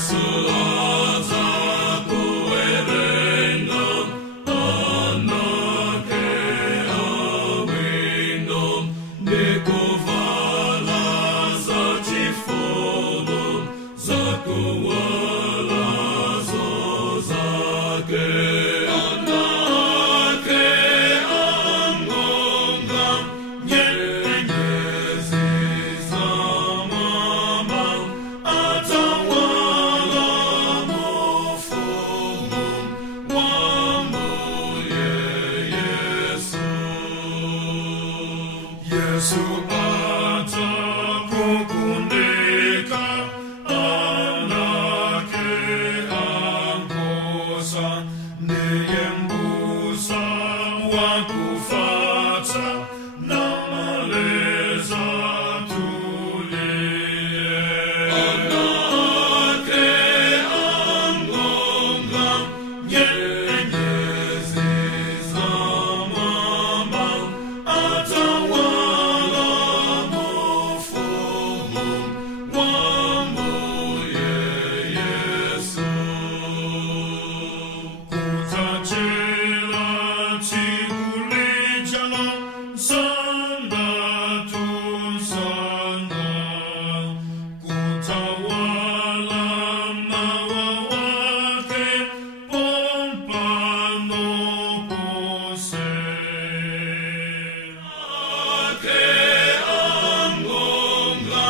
Yesu atakuerengan anake awinom Bekuvala za chifodom za kuwala zo zake anake angongan nyenyezi zamamang atawala mofumum wamuye Yesu Yesu atakukundika anake ankosa ndiye mbusa wa kufata na maleza tulie anake angonga nyenyezi zamama atawala mofumu wamuye Yesu kutachela chikulijala sanda tu sanda kutawala mawa wake pompano pose ake angonga